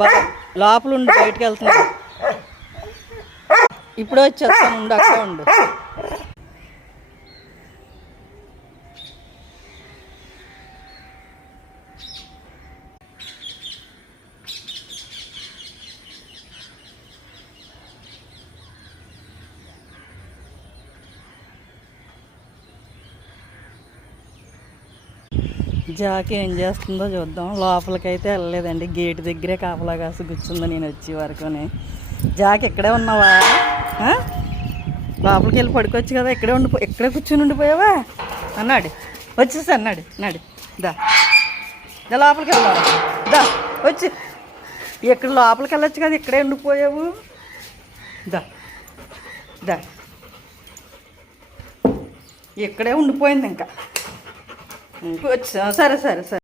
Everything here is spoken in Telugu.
బా లోపల ఉండి బయటకు వెళ్తున్నాడు. ఇప్పుడు వచ్చేస్తాను, ఉండు అక్కడ ఉండు. జాకి ఏం చేస్తుందో చూద్దాం. లోపలికైతే వెళ్ళలేదండి, గేటు దగ్గరే కాపలా కాసి కూర్చుందో నేను వచ్చే వరకునే. జాకి ఇక్కడే ఉన్నావా? లోపలికి వెళ్ళి పడుకోవచ్చు కదా, ఇక్కడే కూర్చుని ఉండిపోయావా అన్నాడు. వచ్చేసి అన్నాడు దా లోపలికి వెళ్ళావా? దా వచ్చి ఇక్కడ లోపలికి వెళ్ళొచ్చు కదా, ఇక్కడే ఉండిపోయావు. దా దా ఇక్కడే ఉండిపోయింది ఇంకా. వచ్చి సరే సరే సరే.